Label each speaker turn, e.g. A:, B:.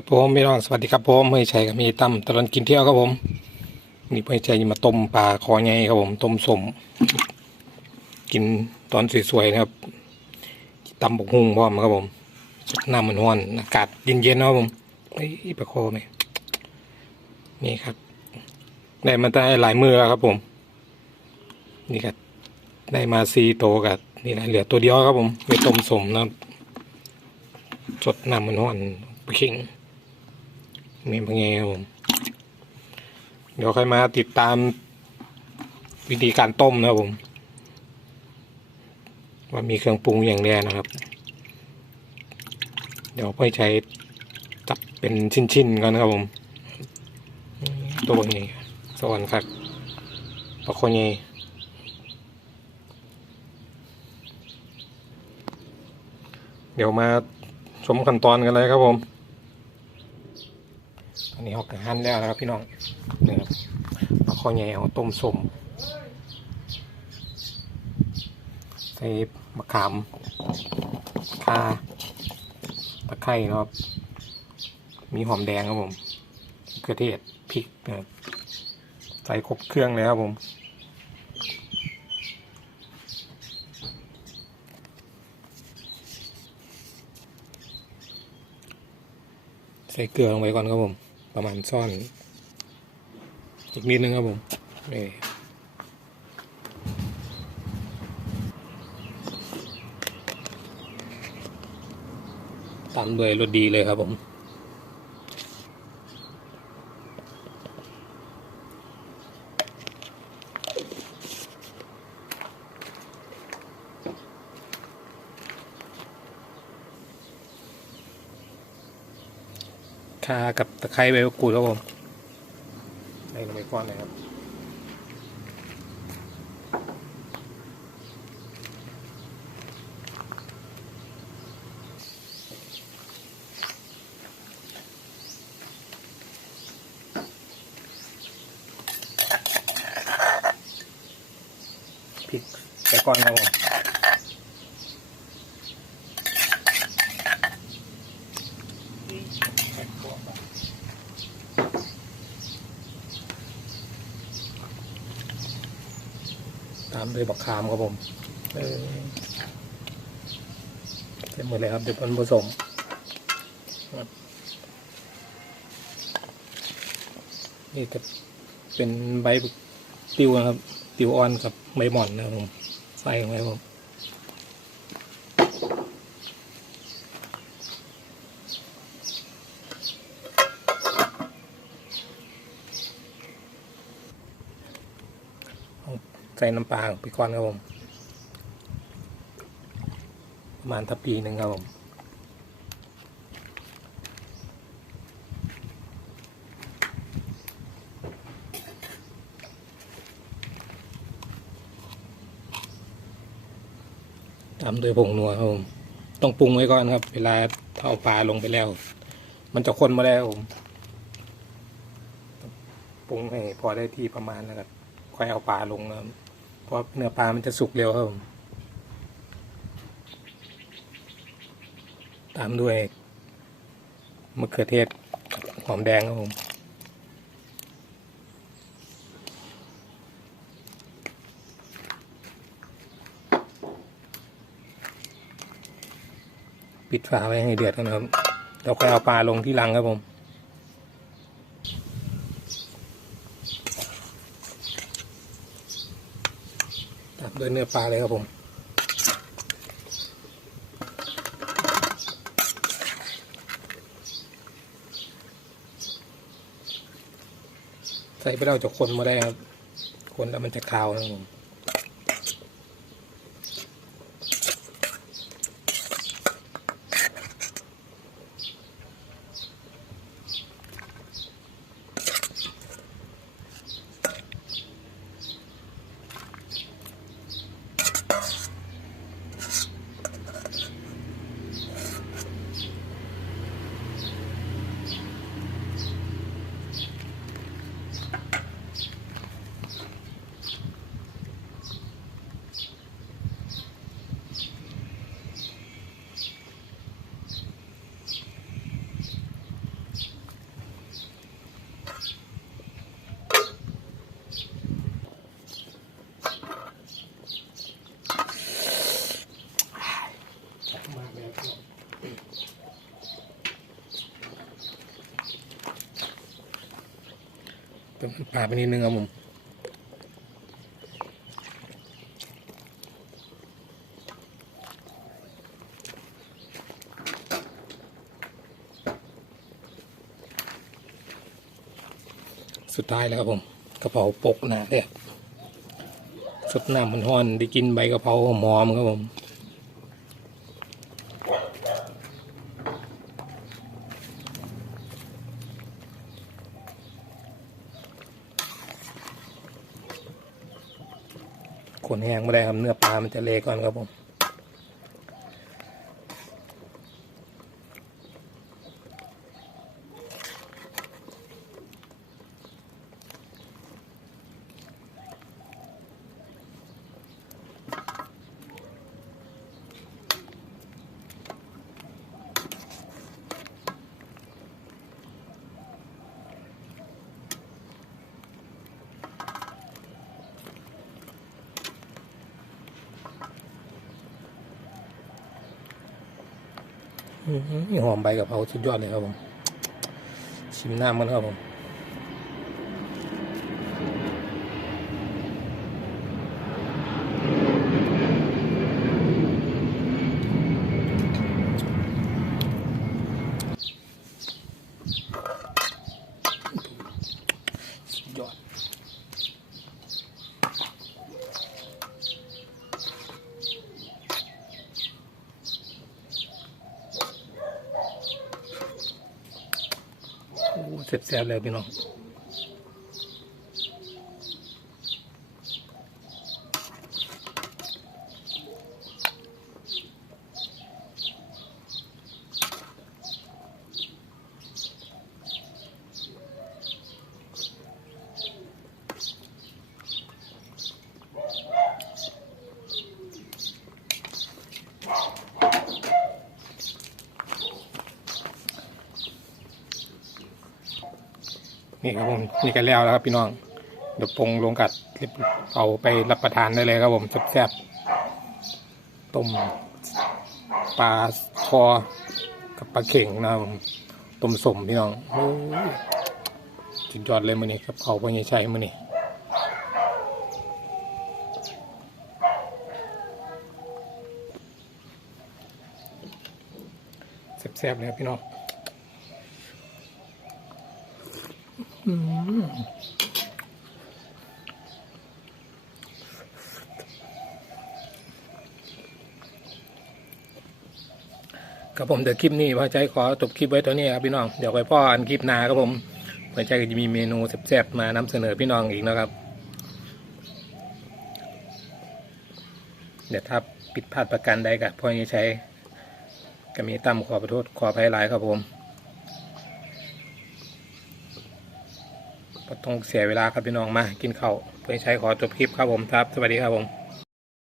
A: ครับผมพี่น้องสวัสดีครับผมไม่ใช่กับมีตั้มตลอดกินเที่ยวครับผมนี่ไม่ใช่มาต้มปลาคอไงครับผมต้มสมกินตอนสวยๆนะครับตำบกฮุ่งพร้อมครับผมน้ำมันห้อนอากาศเย็นๆนะครับผมไอ้ยปลาคอไหมนี่ครับได้มาได้หลายมือแล้วครับผม นี่ครับได้มาซีโตกับนี่แหละเหลือตัวเดียวครับผมไปต้มสมนะสดน้ำมันห้อนไปขิง เมนพังไงผมเดี๋ยวค่อยมาติดตามวิธีการต้มนะผม ว่ามีเครื่องปรุงอย่างแน่นะครับ เดี๋ยวค่อยใช้จับเป็นชิ้นๆกันนะครับผม ตัวนี้สวรรค์ครับปลาโคเนเดี๋ยวมาชมขั้นตอนกันเลยครับผม อันนี้หอกหั่นแล้วนะครับพี่น้องนี่ครับเอาข้อใหญ่เอาต้มสมใส่มะขามข่าตะไคร้นะครับ มีหอมแดงครับผมมะเขือเทศพริกนะครับใส่ครบเครื่องเลยครับผมใส่เกลือลงไปก่อนครับผม ประมาณซ่อน อีกนิดนึงครับผมนี่ตามด้วยรถดีเลยครับผม ข่ากับตะไคร้ใบมะกรูดครับผมใส่ลงไปก้อนเลยครับพริกใส่ก้อนครับผม เลยบักขามครับผมเออเต็มหมดเลยครับเดี๋ยวมันผสมนี่จะเป็นใบติวนะครับ ติวอ่อนกับใบหม่อนนะครับผมใส่ลงไปครับผม ใส่น้ำปลาไปก่อนครับผม ประมาณทัพพีหนึ่งครับผมตามด้วยผงนัวครับผม ต้องปรุงไว้ก่อนครับ เวลาเอาปลาลงไปแล้ว มันจะข้นมาแล้วผมปรุงให้พอได้ที่ประมาณแล้วครับค่อยเอาปลาลงนะครับ เพราะเนื้อปลามันจะสุกเร็วครับผมตามด้วยมะเขือเทศหอมแดงครับผมปิดฝาไว้ให้เดือดกันนครับเราค่อยเอาปลาลงที่รังครับผม ตาม ด้วยเนื้อปลาเลยครับผมใส่ไปเราจะคนมาได้ครับ คนแล้วมันจะคาวนะครับผม เติมน้ำปลาไปนิดนึงครับผมสุดท้ายแล้วครับผมกระเพราปกหนาเนี่ยสดน้ำมันห้อนได้กินใบกระเพราหอมๆครับผม ขนแห้งไม่ได้ครับเนื้อปลามันจะเละก่อนครับผม หอหอมใบกะเพราสุดยอดเลยครับผม ชิมน้ำมันครับผม โอ้เสร็จแซ่บแล้วพี่น้อง นี่ครับผมนี่กันแล้วแล้วครับพี่น้องเดี๋ยวปงลงกัดเอาไปรับประทานได้เลยครับผมแซ่บๆต้มปลาคอกับปลาเข่งนะครับผมต้มสมพี่น้องโอ้ยสุดยอดเลยมือนี้ครับเขาพอใหญชัยมือนี้แซ่บๆเลยครับพี่น้อง ครับผมเดี๋ยวคลิปนี้พอใจขอจบคลิปไว้ตัวนี้ครับพี่น้องเดี๋ยวไปพ่ออันคลิปหนาครับผมพอใจก็จะมีเมนูแซ่บๆมานำเสนอพี่น้องอีกนะครับ เดี๋ยวถ้าผิดพลาดประการใดกับพ่อใช้ก็มีตั้มขอประโทษขออภัยหลายครับผม ต้องเสียเวลาครับพี่น้องมา กินข้าวเพื่อใช้ขอจบคลิปครับผมครับ สวัสดีครับผม